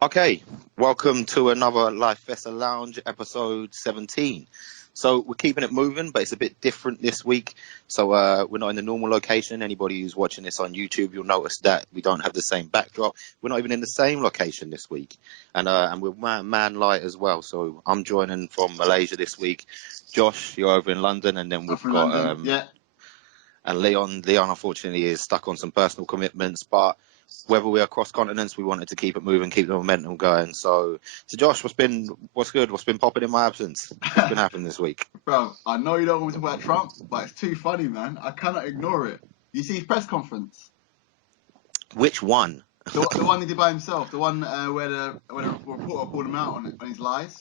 Okay, welcome to another Life Festa Lounge, episode 17. So we're keeping it moving, but it's a bit different this week. So we're not in the normal location. Anybody who's watching this on YouTube, you'll notice that we don't have the same backdrop. We're not even in the same location this week. And we're man light as well. So I'm joining from Malaysia this week. Josh, you're over in London, and then we've got London. Yeah. And Leon unfortunately is stuck on some personal commitments, but whether we are cross continents, we wanted to keep it moving, keep the momentum going. So Josh, what's good? What's been popping in my absence? What's been happening this week? Bro, I know you don't want to talk about Trump, but it's too funny, man. I cannot ignore it. You see his press conference? Which one? The one he did by himself, the one where the reporter called him out on his lies.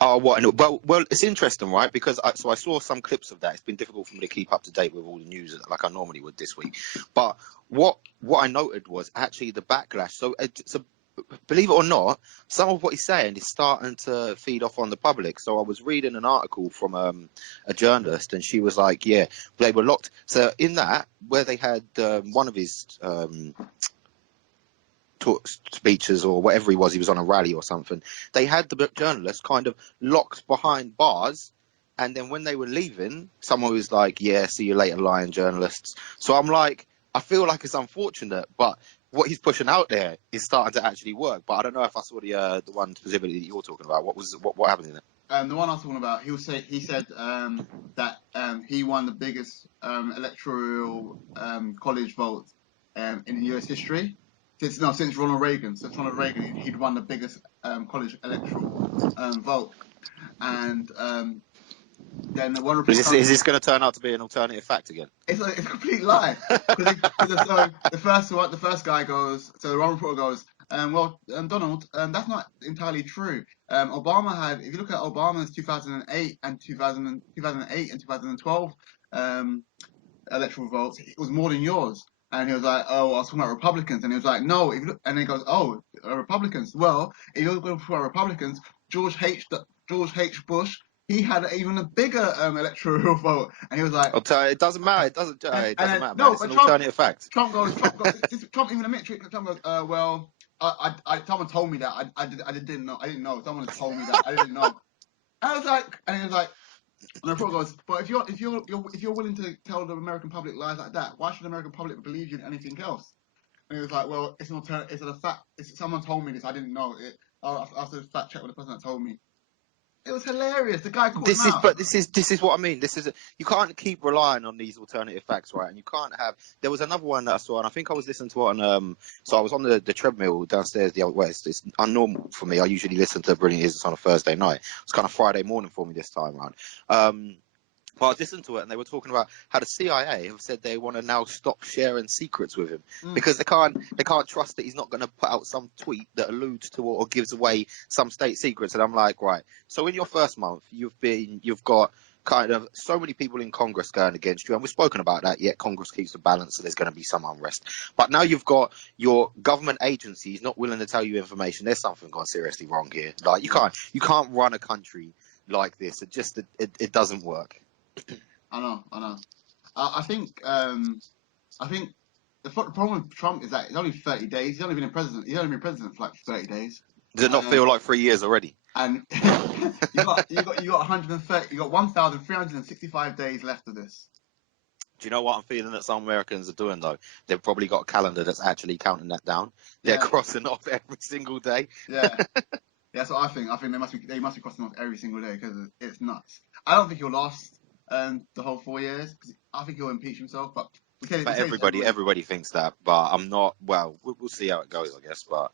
Oh, what? Well, it's interesting, right? Because I saw some clips of that. It's been difficult for me to keep up to date with all the news like I normally would this week. But what I noted was actually the backlash. So believe it or not, some of what he's saying is starting to feed off on the public. So I was reading an article from a journalist, and she was like, "Yeah, they were locked." So in that, where they had one of his speeches or whatever he was on a rally or something, they had the journalists kind of locked behind bars, and then when they were leaving, someone was like, "Yeah, see you later, lying journalists." So I'm like, I feel like it's unfortunate, but what he's pushing out there is starting to actually work. But I don't know if I saw the one specifically that you're talking about. What happened in it? The one I was talking about, he said that he won the biggest electoral college vote in US history since Ronald Reagan. Since Ronald Reagan, he'd won the biggest college electoral vote, and then the one report Is this going to turn out to be an alternative fact again? It's a complete lie. Because the first guy goes, so the one reporter goes, Donald, that's not entirely true. Obama had, if you look at Obama's 2008 and 2012 electoral votes, it was more than yours. And he was like, "Oh, I was talking about Republicans." And he was like, "No." If you look, and then he goes, "Oh, Republicans." Well, if you're going to talk about Republicans, George H. Bush, he had even a bigger electoral vote, and he was like, "It doesn't matter. It doesn't matter, man. No, it's an alternative fact." Trump goes, Trump even admits it. Trump goes, well, someone told me that. I didn't know. I didn't know. Someone told me that. I didn't know. And I was like, and he was like, and the reporter goes, but if you're willing to tell the American public lies like that, why should the American public believe you in anything else? And he was like, well, it's an alternative. It's a fact. Someone told me this. I didn't know it. I have to fact check with the person that told me. It was hilarious. The guy called him out. But this is what I mean. You can't keep relying on these alternative facts, right? And you can't have. There was another one that I saw, and I think I was listening to it on. So I was on the treadmill downstairs the other way. It's unnormal for me. I usually listen to Brilliant Idiots on a Thursday night. It's kind of Friday morning for me this time around. But I was listening to it, and they were talking about how the CIA have said they want to now stop sharing secrets with him because they can't trust that he's not going to put out some tweet that alludes to or gives away some state secrets. And I'm like, right. So in your first month, you've got kind of so many people in Congress going against you, and we've spoken about that. Yet Congress keeps the balance, so there's going to be some unrest. But now you've got your government agencies not willing to tell you information. There's something gone seriously wrong here. Like you can't run a country like this. It doesn't work. I know. I think the problem with Trump is that it's only 30 days. He's only been president. He's only been president for like 30 days. Does it not feel like 3 years already? And you got 130. You got 1,365 days left of this. Do you know what I'm feeling that some Americans are doing though? They've probably got a calendar that's actually counting that down. They're crossing off every single day. Yeah. That's what I think. I think they must be crossing off every single day because it's nuts. I don't think he'll last the whole 4 years. I think he'll impeach himself. But everybody thinks that. But I'm not. Well, we'll see how it goes, I guess. But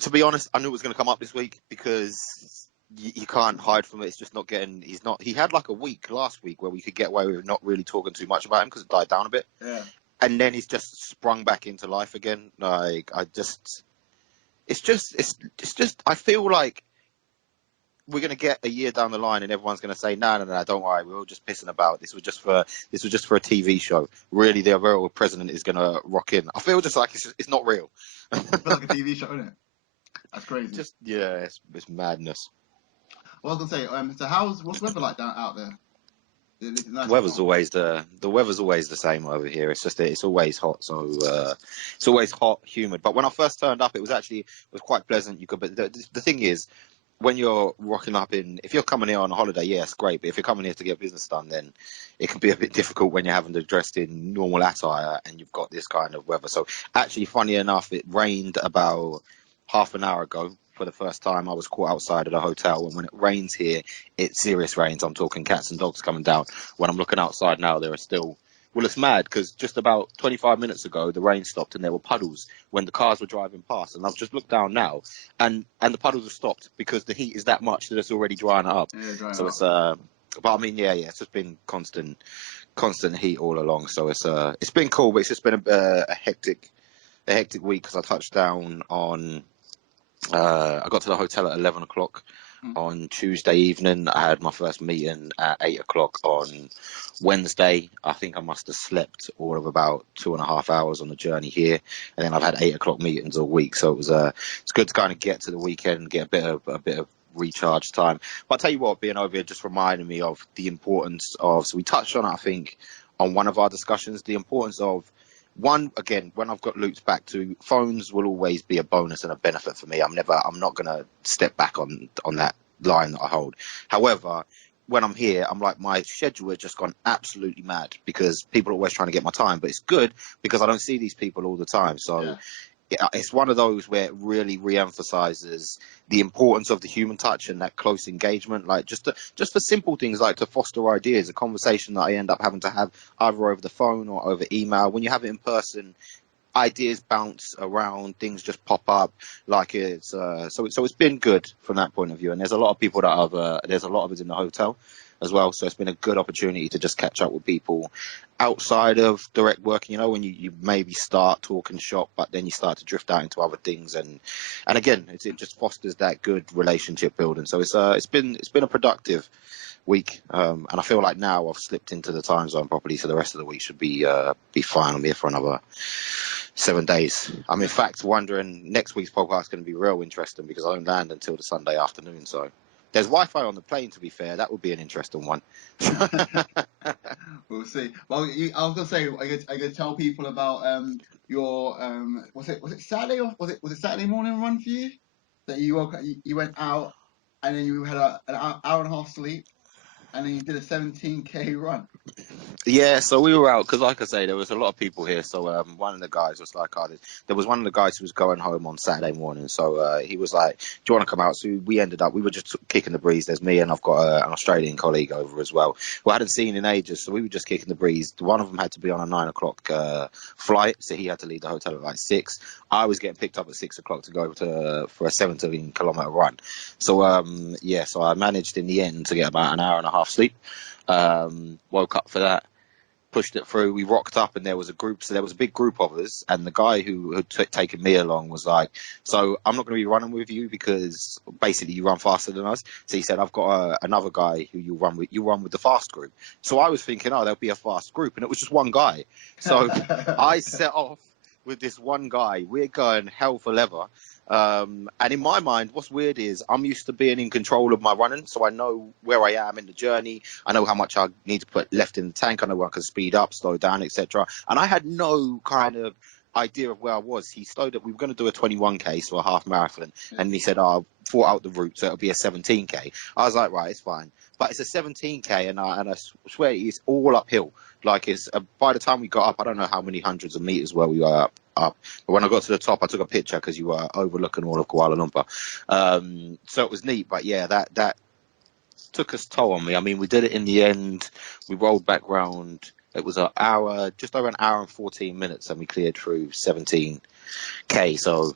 to be honest, I knew it was going to come up this week because you can't hide from it. It's just not getting. He had like a week last week where we could get away with not really talking too much about him because it died down a bit. Yeah. And then he's just sprung back into life again. Like it's just. I feel like we're going to get a year down the line and everyone's going to say, no, don't worry, we're all just pissing about. This was just for a TV show. Really, the real president is going to rock in. I feel just like it's not real. It feels like a TV show, isn't it? That's crazy. It's madness. Well, I was going to say, so what's the weather like out there? It's The nice and weather's hot. always the weather's always the same over here. It's just that it's always hot, so it's always hot, humid. But when I first turned up, it was quite pleasant. You could, but the thing is, when you're rocking up if you're coming here on a holiday, yeah, it's great. But if you're coming here to get business done, then it can be a bit difficult when you're having to dress in normal attire and you've got this kind of weather. So actually, funny enough, it rained about half an hour ago. For the first time, I was caught outside of the hotel, and when it rains here, it's serious rains. I'm talking cats and dogs coming down. When I'm looking outside now, there are still. Well, it's mad because just about 25 minutes ago, the rain stopped and there were puddles when the cars were driving past. And I've just looked down now, and the puddles have stopped because the heat is that much that it's already drying it up. Yeah, drying So up. it's but I mean, yeah, it's just been constant heat all along. So it's been cool, but it's just been a hectic week because I touched down on. I got to the hotel at 11 o'clock on Tuesday evening. I had my first meeting at 8 o'clock on Wednesday. I think I must have slept all of about 2.5 hours on the journey here, and then I've had 8 o'clock meetings all week. So it's good to kind of get to the weekend and get a bit of recharge time. But I'll tell you what, being over here just reminded me of the importance of. So we touched on it, I think, on one of our discussions, the importance of one, again, when I've got looped back to phones will always be a bonus and a benefit for me. I'm not gonna step back on that line that I hold. However, when I'm here, I'm like, my schedule has just gone absolutely mad because people are always trying to get my time, but it's good because I don't see these people all the time. So it's one of those where it really re-emphasizes the importance of the human touch and that close engagement, like just for simple things like to foster ideas, a conversation that I end up having to have either over the phone or over email. When you have it in person, ideas bounce around, things just pop up. Like so it's been good from that point of view. And there's a lot of people that there's a lot of us in the hotel as well, so it's been a good opportunity to just catch up with people outside of direct working. You know, when you maybe start talking shop, but then you start to drift out into other things, and again, it just fosters that good relationship building. So it's been a productive week, and I feel like now I've slipped into the time zone properly, so the rest of the week should be fine. I'm here for another 7 days. I'm in fact wondering, next week's podcast is going to be real interesting because I don't land until the Sunday afternoon. So there's Wi-Fi on the plane, to be fair. That would be an interesting one. We'll see. Well, I was gonna say, I could tell people about your was it Saturday or was it Saturday morning run for you that you woke up, you went out and then you had an hour and a half sleep and then you did a 17K run. Yeah, so we were out because, like I say, there was a lot of people here. So one of the guys was like, there was one of the guys who was going home on Saturday morning. So he was like, "Do you want to come out?" So we were just kicking the breeze. There's me and I've got an Australian colleague over as well, who I hadn't seen in ages. So we were just kicking the breeze. One of them had to be on a 9 o'clock flight, so he had to leave the hotel at like 6. I was getting picked up at 6 o'clock to go for a 17-kilometer run. So so I managed in the end to get about an hour and a half sleep. Woke up for that, pushed it through. We rocked up, and there was a big group of us. And the guy who had taken me along was like, "So I'm not going to be running with you because basically you run faster than us." So he said, "I've got another guy who you run with. You run with the fast group." So I was thinking, "Oh, there'll be a fast group," and it was just one guy. So I set off with this one guy. We're going hell for leather. And in my mind, what's weird is I'm used to being in control of my running, so I know where I am in the journey. I know how much I need to put left in the tank. I know where I can speed up, slow down, etc. And I had no kind of idea of where I was. He slowed up. We were going to do a 21K, so a half marathon, and he said, "Oh, thought out the route, so it'll be a 17K." I was like, "Right, it's fine." But it's a 17K, and I swear it's all uphill. Like it's by the time we got up, I don't know how many hundreds of meters where we were up. But when I got to the top, I took a picture because you were overlooking all of Kuala Lumpur. So it was neat. But yeah, that took its toll on me. I mean, we did it in the end. We rolled back round. It was just over an hour and 14 minutes, and we cleared through 17K. So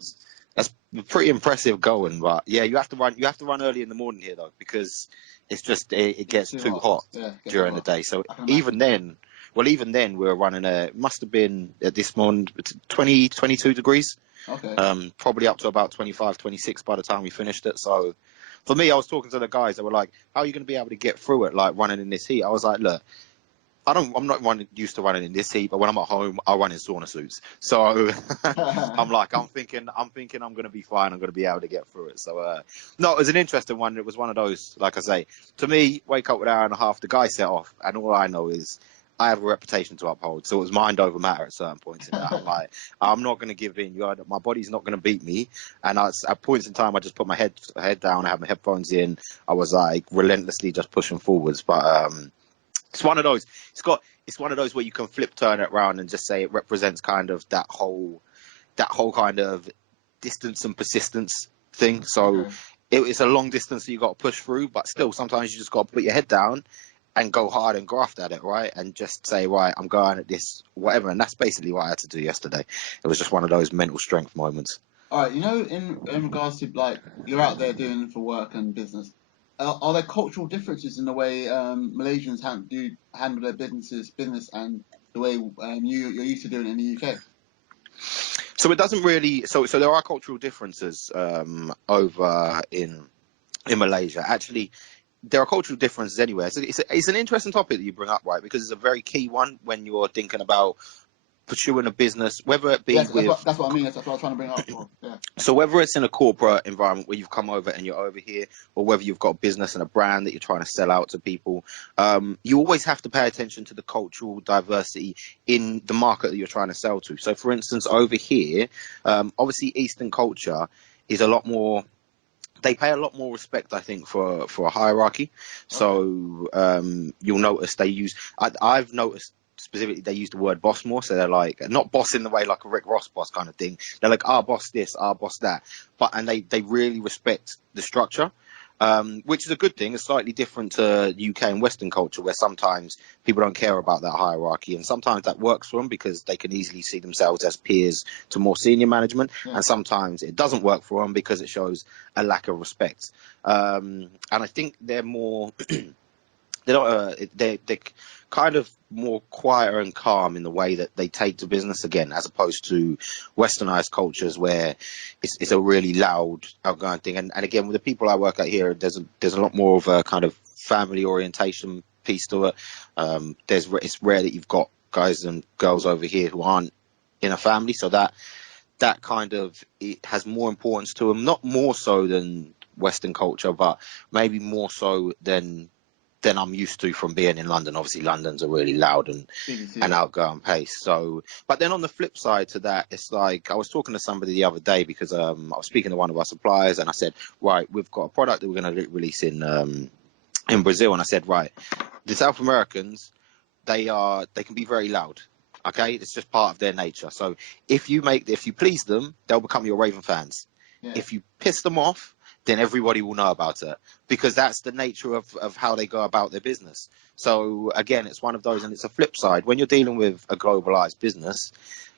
that's pretty impressive going. But yeah, you have to run early in the morning here though, because it gets too hot during the day. So even then. Well, even then, we were running it must have been at this morning 20, 22 degrees. Okay. Probably up to about 25, 26 by the time we finished it. So for me, I was talking to the guys that were like, "How are you going to be able to get through it, like running in this heat?" I was like, "Look, I'm not used to running in this heat, but when I'm at home, I run in sauna suits. So I'm thinking I'm going to be fine. I'm going to be able to get through it. So no, it was an interesting one. It was one of those, like I say, to me, wake up with an hour and a half. The guy set off, and all I know is I have a reputation to uphold. So it was mind over matter at certain points in that. I'm like, I'm not going to give in. My body's not going to beat me. And at points in time, I just put my head down. I had my headphones in. I was like relentlessly just pushing forwards, but. It's one of those. It's one of those where you can turn it around and just say it represents kind of that whole kind of distance and persistence thing. So Okay. it's a long distance that you got to push through, but still sometimes you just got to put your head down and go hard and graft at it, right? And just say, right, I'm going at this, whatever. And that's basically what I had to do yesterday. It was just one of those mental strength moments. All right, in regards to like you're out there doing for work and business, are there cultural differences in the way Malaysians handle their business and the way you're used to doing it in the UK? So it doesn't really. So there are cultural differences over in Malaysia. Actually, there are cultural differences anywhere. So it's an interesting topic that you bring up, right? Because it's a very key one when you're thinking about pursuing a business, whether it be Yes, with that's what I mean. That's what I was trying to bring up. Well, yeah. so whether it's in a corporate environment where you've come over and you're over here, or whether you've got a business and a brand that you're trying to sell out to people, you always have to pay attention to the cultural diversity in the market that you're trying to sell to. So, for instance, over here, obviously Eastern culture is a lot more. They pay a lot more respect, I think, for a hierarchy. Okay. So you'll notice they use. I've noticed specifically they use the word boss more. So they're like not boss in the way like a Rick Ross boss kind of thing. They're like our boss this, our boss that. And they really respect the structure. Which is a good thing. It's slightly different to UK and Western culture, where sometimes people don't care about that hierarchy, and sometimes that works for them because they can easily see themselves as peers to more senior management, Yeah. and sometimes it doesn't work for them because it shows a lack of respect. And I think they're more they're not they're kind of more quieter and calm in the way that they take to business again, as opposed to westernized cultures where it's a really loud outgoing thing. And again, with the people I work at here, there's a lot more of a kind of family orientation piece to it. It's rare that you've got guys and girls over here who aren't in a family, so that kind of it has more importance to them, not more so than Western culture, but maybe more so than I'm used to from being in London. Obviously, London's a really loud and outgoing pace. So, but then on the flip side to that, it's like I was talking to somebody the other day because I was speaking to one of our suppliers, and I said, right, we've got a product that we're going to release in Brazil, and I said, right, the South Americans, they can be very loud. Okay, it's just part of their nature. So if you please them, they'll become your Raven fans. Yeah. If you piss them off, then everybody will know about it because that's the nature of how they go about their business. So again, it's one of those, and it's a flip side. When you're dealing with a globalized business,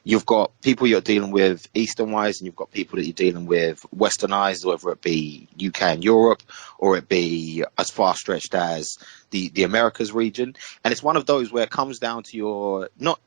you've got people you're dealing with Eastern-wise, and you've got people that you're dealing with Westernized, whether it be UK and Europe, or it be as far stretched as the Americas region. And it's one of those where it comes down to your not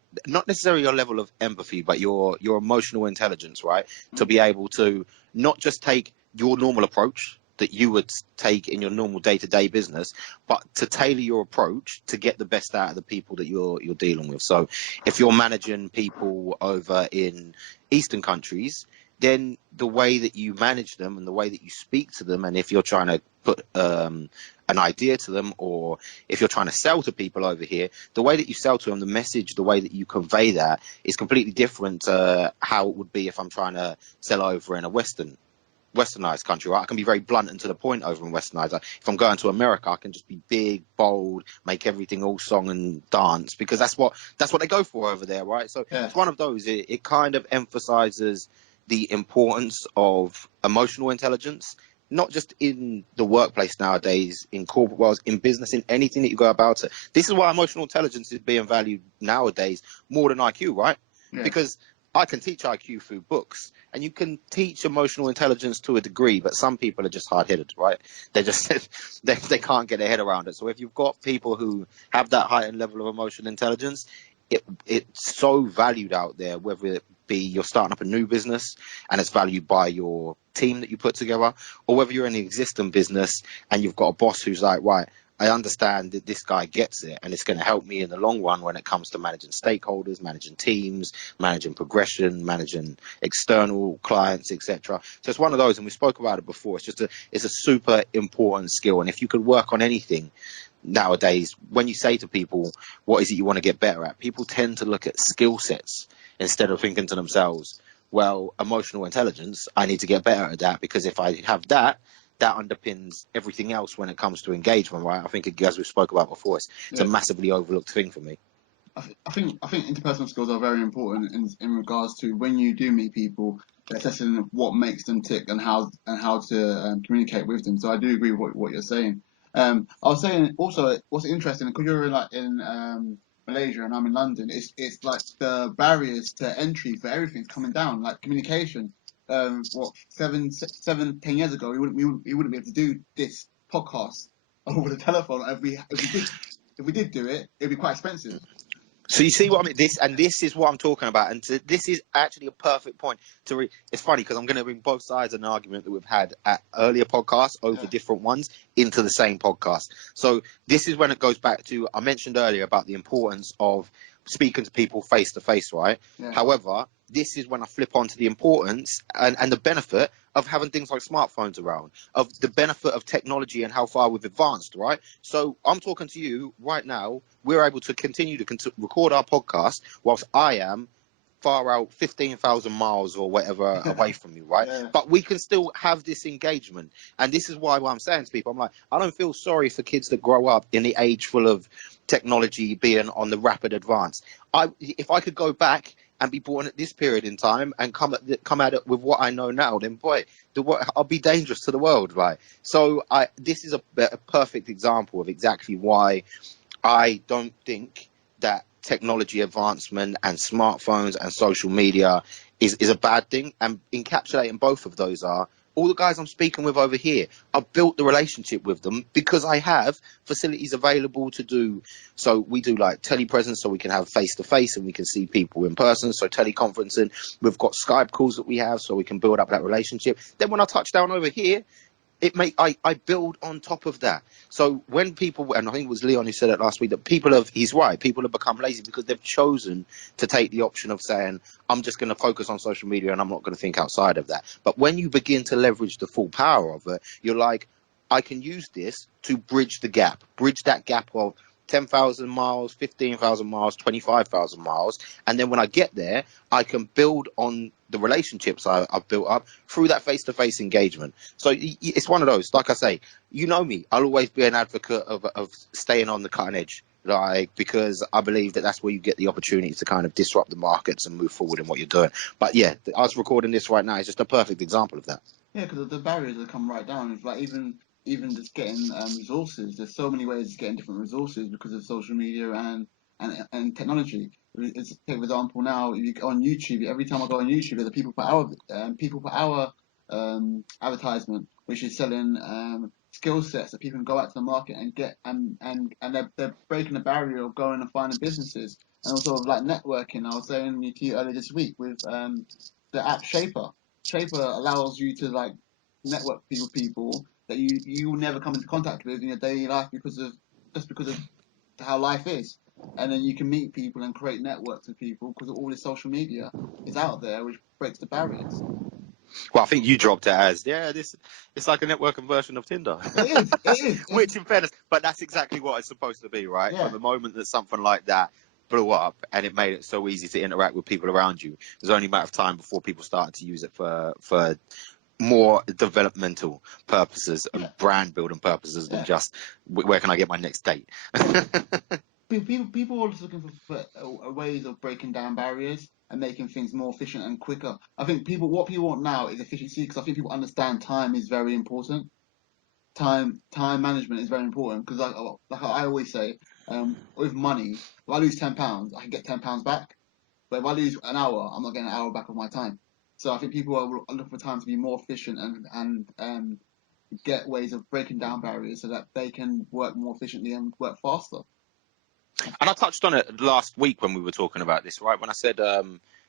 necessarily your level of empathy, but your emotional intelligence, right? To be able to not just take your normal approach that you would take in your normal day-to-day business, but to tailor your approach to get the best out of the people that you're dealing with. So if you're managing people over in Eastern countries, then the way that you manage them and the way that you speak to them, and if you're trying to put an idea to them, or if you're trying to sell to people over here, the way that you sell to them, the message, the way that you convey that is completely different to how it would be if I'm trying to sell over in a westernized country, right? I can be very blunt and to the point over in westernized. If I'm going to America, I can just be big, bold, make everything all song and dance because that's what they go for over there, right? So Yeah. it's one of those. It kind of emphasizes the importance of emotional intelligence, not just in the workplace nowadays, in corporate worlds, in business, in anything that you go about it. This is why emotional intelligence is being valued nowadays more than IQ, right? Yeah. Because I can teach IQ through books, and you can teach emotional intelligence to a degree, but some people are just hard-headed, right? They just they can't get their head around it. So if you've got people who have that heightened level of emotional intelligence, it's so valued out there, whether it be you're starting up a new business and it's valued by your team that you put together, or whether you're in an existing business and you've got a boss who's like, right, I understand that this guy gets it, and it's going to help me in the long run when it comes to managing stakeholders, managing teams, managing progression, managing external clients, etc. So it's one of those, and we spoke about it before. It's a super important skill, and if you could work on anything nowadays, when you say to people, what is it you want to get better at? People tend to look at skill sets instead of thinking to themselves, well, emotional intelligence, I need to get better at that, because if I have that, that underpins everything else when it comes to engagement, right? I think, as we spoke about before, it's a massively overlooked thing for me. I think interpersonal skills are very important in regards to when you do meet people, assessing what makes them tick and how to communicate with them. So I do agree with what you're saying. I was saying also what's interesting, because you're in Malaysia and I'm in London. It's like the barriers to entry for everything's coming down, like communication. What 10 years ago we wouldn't be able to do this podcast over the telephone. If we did do it, it'd be quite expensive. So you see what I mean? This is what I'm talking about, and this is actually a perfect point to. It's funny because I'm going to bring both sides of an argument that we've had at earlier podcasts over different ones into the same podcast. So this is when it goes back to, I mentioned earlier about the importance of speaking to people face to face, right? Yeah. However, this is when I flip onto the importance and the benefit of having things like smartphones around, of the benefit of technology and how far we've advanced, right? So I'm talking to you right now. We're able to continue to record our podcast whilst I am far out 15,000 miles or whatever away from you, right? Yeah. But we can still have this engagement. And this is why I'm saying to people, I'm like, I don't feel sorry for kids that grow up in the age full of technology being on the rapid advance. If I could go back and be born at this period in time and come at it with what I know now, then boy, I'll be dangerous to the world, right? So this is a perfect example of exactly why I don't think that technology advancement and smartphones and social media is a bad thing. And encapsulating both of those are all the guys I'm speaking with over here. I built the relationship with them because I have facilities available to do. So we do like telepresence, so we can have face to face and we can see people in person. So teleconferencing, we've got Skype calls that we have, so we can build up that relationship. Then when I touch down over here, I build on top of that. So when people, and I think it was Leon who said it last week, that he's right, people have become lazy because they've chosen to take the option of saying, I'm just going to focus on social media and I'm not going to think outside of that. But when you begin to leverage the full power of it, you're like, I can use this to bridge that gap of 10,000 miles, 15,000 miles, 25,000 miles. And then when I get there, I can build on the relationships I've built up through that face-to-face engagement. So it's one of those, like I say, you know me, I'll always be an advocate of staying on the cutting edge, like, because I believe that that's where you get the opportunity to kind of disrupt the markets and move forward in what you're doing. But yeah, us recording this right now is just a perfect example of that. Yeah, because the barriers have come right down. It's like even just getting resources. There's so many ways of getting different resources because of social media and technology. It's, take for example now, if you go on YouTube, every time I go on YouTube, there's a people per hour advertisement, which is selling skill sets that people can go out to the market and get, and they're breaking the barrier of going and finding businesses, and also like networking. I was saying to you earlier this week with the app Shaper. Shaper allows you to like network with people that you will never come into contact with in your daily life because of how life is, and then you can meet people and create networks with people because all this social media is out there, which breaks the barriers. Well, I think you dropped it as, it's like a networking version of Tinder. It is. Which, in fairness, but that's exactly what it's supposed to be, right? Yeah. From the moment that something like that blew up and it made it so easy to interact with people around you, it was only a matter of time before people started to use it for more developmental purposes and brand building purposes than just where can I get my next date. People are just looking for ways of breaking down barriers and making things more efficient and quicker. I think what people want now is efficiency, because I think people understand time is very important. Time management is very important, because like I always say, with money, if I lose £10, I can get £10 back. But if I lose an hour, I'm not getting an hour back of my time. So I think people are looking for time to be more efficient and get ways of breaking down barriers so that they can work more efficiently and work faster. And I touched on it last week when we were talking about this, right? When I said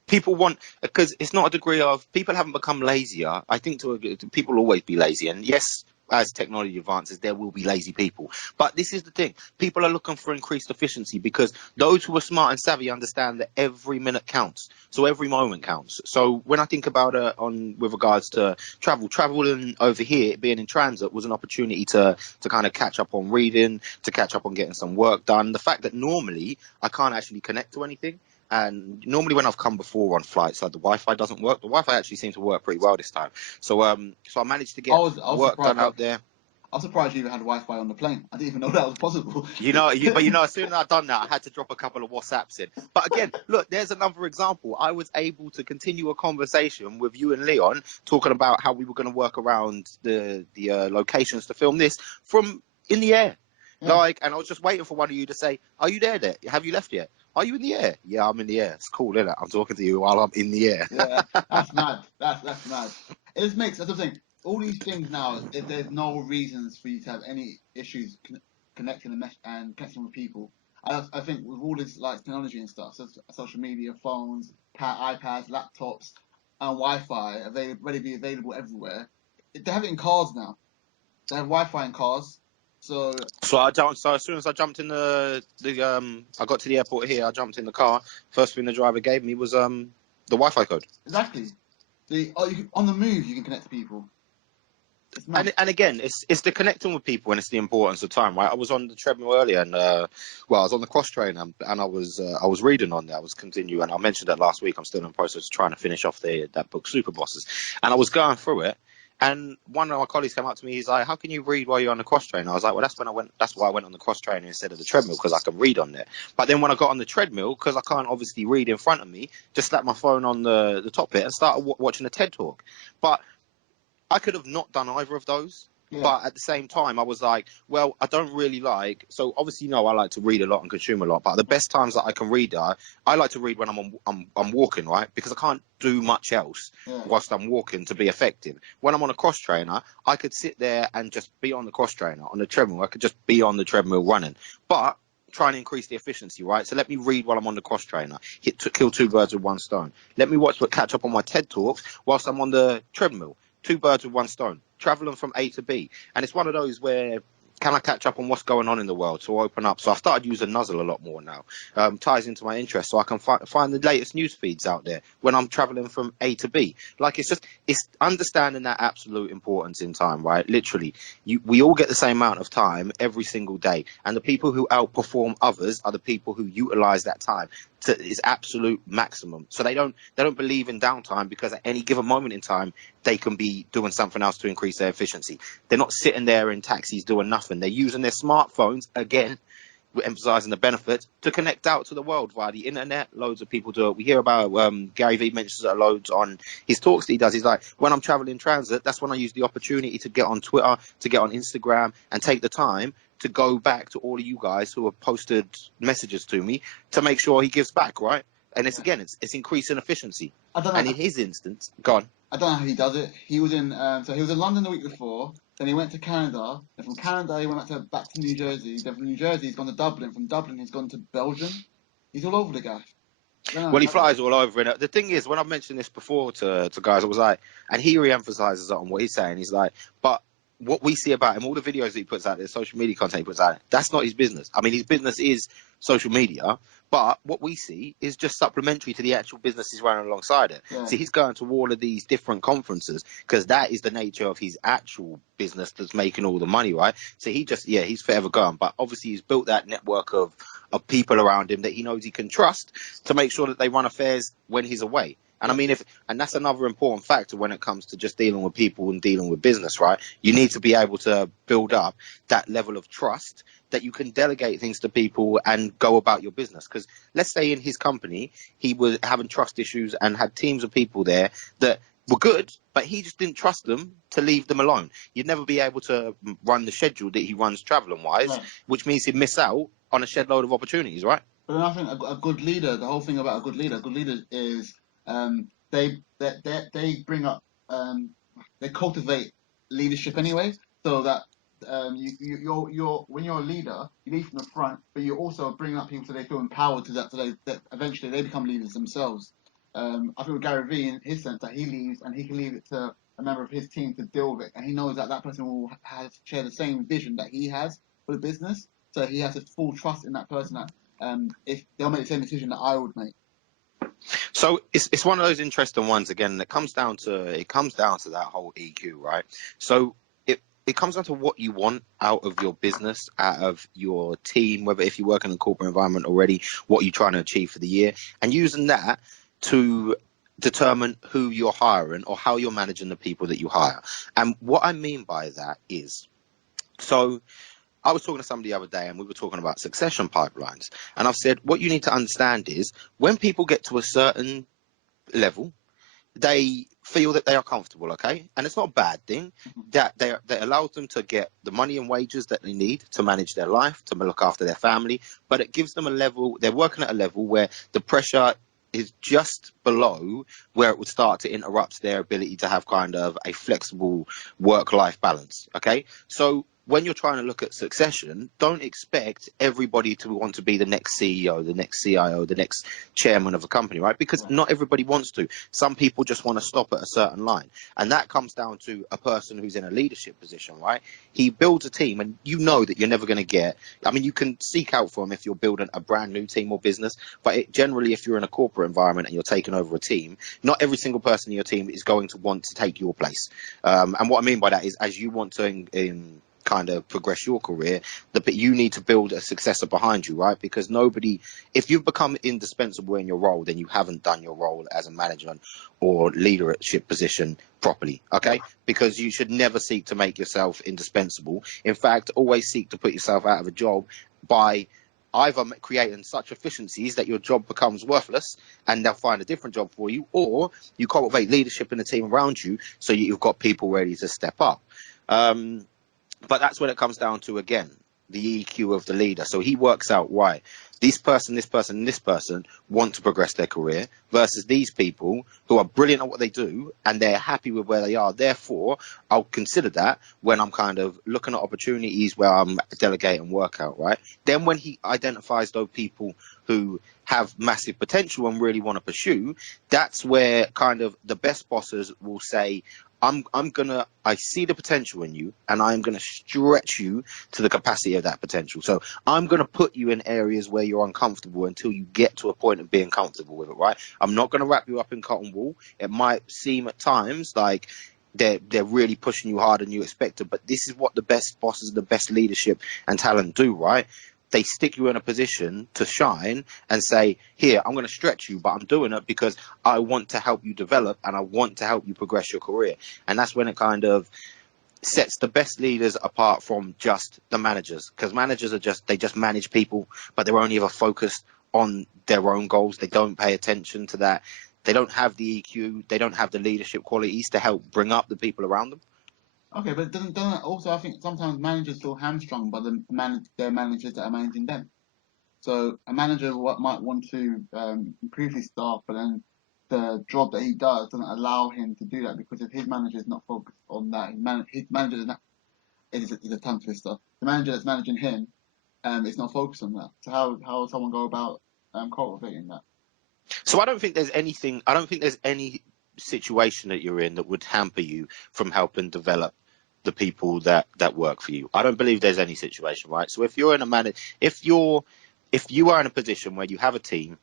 people want, because it's not a degree of, people haven't become lazier. I think people will always be lazy. And yes, as technology advances, there will be lazy people. But this is the thing. People are looking for increased efficiency because those who are smart and savvy understand that every minute counts. So every moment counts. So when I think about it with regards to traveling over here, being in transit was an opportunity to kind of catch up on reading, to catch up on getting some work done. The fact that normally I can't actually connect to anything. And normally when I've come before on flights, like the Wi-Fi doesn't work. The Wi-Fi actually seemed to work pretty well this time. So I managed to get I was work done surprised. out there. I'm surprised you even had Wi-Fi on the plane. I didn't even know that was possible. As soon as I done that, I had to drop a couple of WhatsApps in. But again, look, there's another example. I was able to continue a conversation with you and Leon talking about how we were going to work around the locations to film this from in the air. Yeah. And I was just waiting for one of you to say, "Are you there? Have you left yet? Are you in the air?" Yeah, I'm in the air. It's cool, isn't it? I'm talking to you while I'm in the air. Yeah, that's mad. That's mad. It just makes that's the thing. All these things now, if there's no reasons for you to have any issues connecting and connecting with people. I think with all this like technology and stuff, so social media, phones, iPads, laptops, and Wi-Fi ready available everywhere. They have it in cars now. They have Wi-Fi in cars. So So as soon as I jumped in I got to the airport here. I jumped in the car. First thing the driver gave me was the Wi-Fi code. exactly, on the move you can connect to people. It's mad. And again, it's the connecting with people and it's the importance of time, right? I was on the treadmill earlier and I was on the cross trainer and I was reading on there. I was continuing. I mentioned that last week. I'm still in the process of trying to finish off that book, Super Bosses, and I was going through it. And one of my colleagues came up to me. He's like, "How can you read while you're on the cross trainer?" I was like, "Well, that's why I went on the cross trainer instead of the treadmill because I can read on there." But then when I got on the treadmill, because I can't obviously read in front of me, just slapped my phone on the top bit and started watching a TED talk. But I could have not done either of those. Yeah. But at the same time, I was like, well, I don't really like. So obviously, I like to read a lot and consume a lot. But the best times that I can read I like to read when I'm walking, right? Because I can't do much else Yeah. whilst I'm walking to be effective. When I'm on a cross trainer, I could sit there and just be on the cross trainer on the treadmill. I could just be on the treadmill running. But try and increase the efficiency, right? So let me read while I'm on the cross trainer. Kill two birds with one stone. Let me catch up on my TED talks whilst I'm on the treadmill. Two birds with one stone, traveling from A to B. And it's one of those where can I catch up on what's going on in the world to open up? So I've started using Nuzzle a lot more now. Ties into my interest, so I can find the latest news feeds out there when I'm traveling from A to B. Like it's understanding that absolute importance in time, right? Literally, we all get the same amount of time every single day, and the people who outperform others are the people who utilize that time to its absolute maximum. So they don't believe in downtime because at any given moment in time they can be doing something else to increase their efficiency. They're not sitting there in taxis doing nothing. They're using their smartphones, again, emphasizing the benefits, to connect out to the world via the internet. Loads of people do it. We hear about Gary Vee mentions it loads on his talks that he does. He's like, when I'm traveling in transit, that's when I use the opportunity to get on Twitter, to get on Instagram, and take the time to go back to all of you guys who have posted messages to me to make sure he gives back, right? And it's again, it's increasing efficiency. I don't know. And in his instance, gone. I don't know how he does it. He was in London the week before. Then he went to Canada. And from Canada he went back to New Jersey. Then from New Jersey he's gone to Dublin. From Dublin he's gone to Belgium. He's all over the guy. Well, he flies all over. And the thing is, when I've mentioned this before to guys, I was like, and he re-emphasizes on what he's saying. He's like, but what we see about him, all the videos that he puts out there, social media content he puts out, that's not his business. I mean, his business is social media, but what we see is just supplementary to the actual business he's running alongside it. Yeah. So he's going to all of these different conferences because that is the nature of his actual business that's making all the money, right? So he's forever going. But obviously he's built that network of people around him that he knows he can trust to make sure that they run affairs when he's away. And I mean, and that's another important factor when it comes to just dealing with people and dealing with business, right? You need to be able to build up that level of trust that you can delegate things to people and go about your business. Because let's say in his company, he was having trust issues and had teams of people there that were good, but he just didn't trust them to leave them alone. You'd never be able to run the schedule that he runs traveling wise, which means he'd miss out on a shed load of opportunities, right? But then I think a good leader, the whole thing about a good leader is they bring up they cultivate leadership anyway, so that you're when you're a leader, you lead from the front, but you also bring up people so they feel empowered so that eventually they become leaders themselves. I think with Gary Vee, in his sense, that he leads and he can leave it to a member of his team to deal with it, and he knows that that person will share the same vision that he has for the business. So he has a full trust in that person that if they'll make the same decision that I would make. So it's one of those interesting ones again. It comes down to that whole EQ, right? So it comes down to what you want out of your business, out of your team, whether if you work in a corporate environment already, what you're trying to achieve for the year, and using that to determine who you're hiring or how you're managing the people that you hire. And what I mean by that is, so I was talking to somebody the other day and we were talking about succession pipelines. And I've said, what you need to understand is when people get to a certain level, they feel that they are comfortable, okay? And it's not a bad thing that that allows them to get the money and wages that they need to manage their life, to look after their family, but it gives them a level, they're working at a level where the pressure is just below where it would start to interrupt their ability to have kind of a flexible work-life balance, okay? So when you're trying to look at succession, don't expect everybody to want to be the next CEO, the next CIO, the next chairman of a company, right? Because not everybody wants to. Some people just want to stop at a certain line. And that comes down to a person who's in a leadership position, right? He builds a team and you know that you're never going to get, I mean, you can seek out for him if you're building a brand new team or business, but generally if you're in a corporate environment and you're taking over a team, not every single person in your team is going to want to take your place. And what I mean by that is as you want to kind of progress your career, but you need to build a successor behind you, right? Because nobody, if you've become indispensable in your role, then you haven't done your role as a management or leadership position properly, okay? Because you should never seek to make yourself indispensable. In fact, always seek to put yourself out of a job by either creating such efficiencies that your job becomes worthless and they'll find a different job for you, or you cultivate leadership in the team around you so you've got people ready to step up. But that's when it comes down to, again, the EQ of the leader. So he works out why this person, and this person want to progress their career versus these people who are brilliant at what they do and they're happy with where they are. Therefore, I'll consider that when I'm kind of looking at opportunities where I'm delegating work out, right? Then when he identifies those people who have massive potential and really want to pursue, that's where kind of the best bosses will say, I see the potential in you and I'm gonna stretch you to the capacity of that potential. So I'm gonna put you in areas where you're uncomfortable until you get to a point of being comfortable with it, right? I'm not gonna wrap you up in cotton wool. It might seem at times like they're really pushing you harder than you expected, but this is what the best bosses, the best leadership and talent do, right? They stick you in a position to shine and say, here, I'm going to stretch you, but I'm doing it because I want to help you develop and I want to help you progress your career. And that's when it kind of sets the best leaders apart from just the managers, because managers are they just manage people, but they're only ever focused on their own goals. They don't pay attention to that. They don't have the EQ. They don't have the leadership qualities to help bring up the people around them. Okay, but doesn't it also, I think sometimes managers feel hamstrung by their managers that are managing them. So a manager might want to improve his staff, but then the job that he does doesn't allow him to do that because if his manager is not focused on that, his manager is not, is a tongue twister. The manager that's managing him is not focused on that. So how will someone go about cultivating that? So I don't think there's any situation that you're in that would hamper you from helping develop the people that work for you. I don't believe there's any situation, right? So if you're in a if you are in a position where you have a team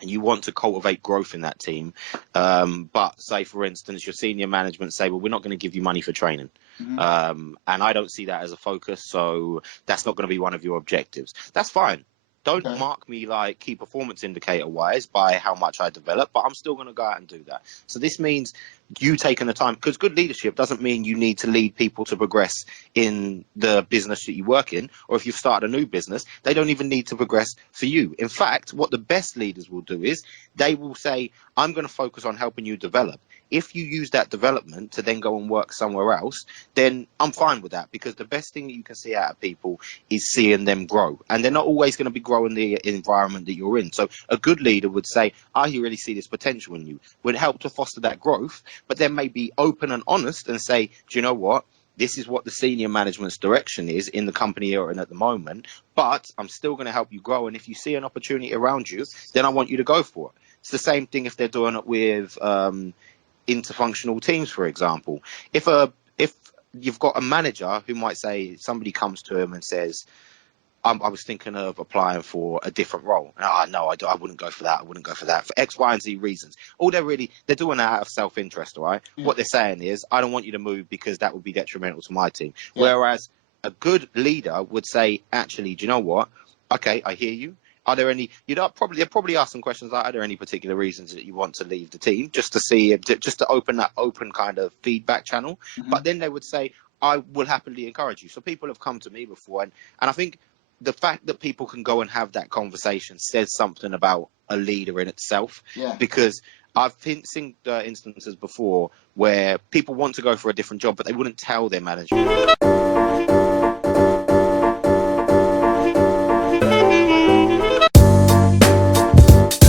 and you want to cultivate growth in that team, but say for instance your senior management say, well, we're not going to give you money for training, and I don't see that as a focus, so that's not going to be one of your objectives. That's fine. Don't mark me like key performance indicator wise by how much I develop, but I'm still going to go out and do that. So this means you taking the time, because good leadership doesn't mean you need to lead people to progress in the business that you work in, or if you've started a new business, they don't even need to progress for you. In fact, what the best leaders will do is they will say, I'm going to focus on helping you develop. If you use that development to then go and work somewhere else, then I'm fine with that, because the best thing that you can see out of people is seeing them grow, and they're not always going to be growing the environment that you're in. So a good leader would say, I really see this potential in you, would help to foster that growth, but then maybe open and honest and say, do you know what? This is what the senior management's direction is in the company you're in at the moment, but I'm still going to help you grow. And if you see an opportunity around you, then I want you to go for it. It's the same thing if they're doing it with interfunctional teams, for example. If you've got a manager who might say, somebody comes to him and says, I was thinking of applying for a different role. No, I wouldn't go for that. I wouldn't go for that for X, Y, and Z reasons. All they're doing that out of self-interest, all right? Yeah. What they're saying is, I don't want you to move because that would be detrimental to my team. Yeah. Whereas a good leader would say, actually, do you know what? Okay, I hear you. Are there any? There probably are some questions like, are there any particular reasons that you want to leave the team? Just to see, just to open that open kind of feedback channel. Mhm. But then they would say, I will happily encourage you. So people have come to me before, and I think the fact that people can go and have that conversation says something about a leader in itself. Yeah. Because I've seen instances before where people want to go for a different job, but they wouldn't tell their manager.